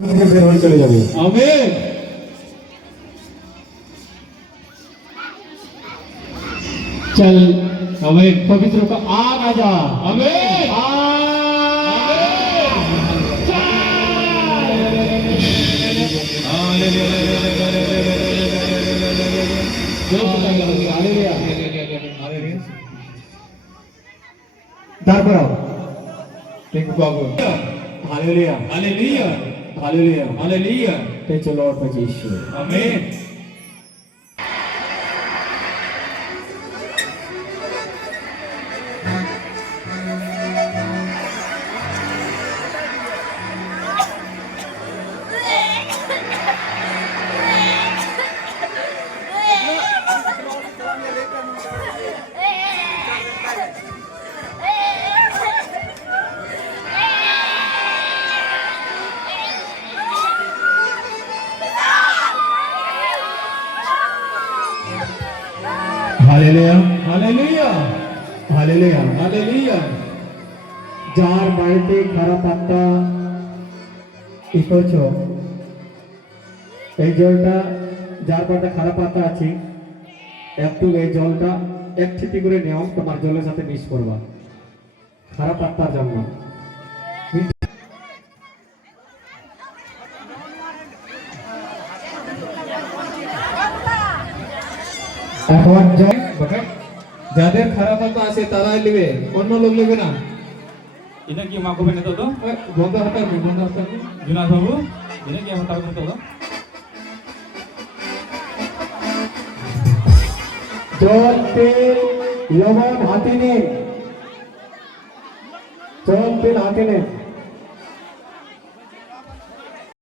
বের হয়ে চলে যাবে। আমিন। चल आमीन। पवित्र का आग आ जा। आमीन। তারপর Thank you, Babu. Hallelujah Hallelujah. Hallelujah Hallelujah. Thank you Lord for Jesus. Amen. Hallelujah Hallelujah. Hallelujah Hallelujah. যার বাড়িতে খারাপ আত্মা কি করছো, এই জলটা যার বাড়িতে খারাপ আত্মা আছে একটু এই জলটা এক ছিটি করে নেও, তোমার জলের সাথে মিক্স করবা খারাপ আত্মার জন্য। এখন জল যাদের খারাপ আত্মা আছে তারাই নেবে, অন্য লোক নেবে না। Ini কি মা কবে নেতো তো বন্ধ হাতার বন্ধ হাতার জুনাস বাবু ini কি আমার তাও নেতো তো জল তেল লবণ হাতে নিন, জল তেল হাতে নিন।